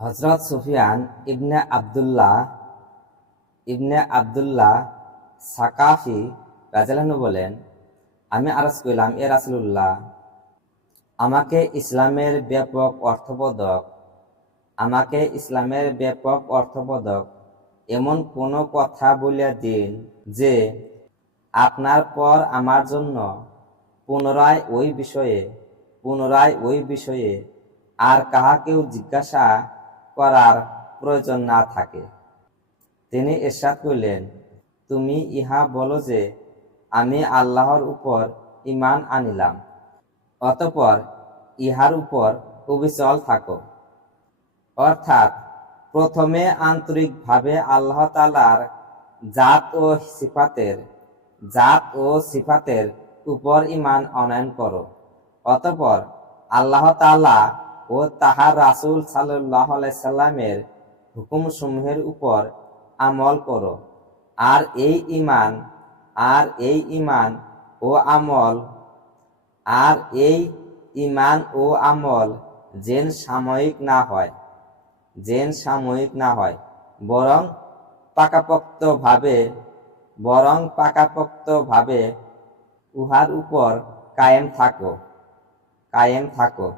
হযরত সুফিয়ান ইবনে আব্দুল্লাহ সাকাফি রাদিয়াল্লাহু বলেন, আমি আরজ করলাম, এ রাসূলুল্লাহ, আমাকে ইসলামের ব্যাপক অর্থবোধক এমন কোন কথা বলিয়া দিন যে আপনার পর আমার জন্য পুনরায় ওই বিষয়ে আর কাহাকেও জিজ্ঞাসা করার প্রয়োজন না থাকে। তিনি ইরশাদ করিলেন, তুমি ইহা বলো যে আমি আল্লাহর উপর ঈমান আনিলাম, অতঃপর ইহার উপর অবিচল থাকো। অর্থাৎ প্রথমে আন্তরিকভাবে আল্লাহ তাআলার জাত ও সিফাতের উপর ঈমান আনয়ন করো, অতঃপর আল্লাহ তাআলা ও তাহার রাসূল সাল্লাল্লাহু আলাইহি সাল্লামের হুকুমসমূহের উপর আমল করো। আর এই ঈমান ও আমল যেন সাময়িক না হয়, বরং পাকাপোক্তভাবে উহার উপর কায়েম থাকো।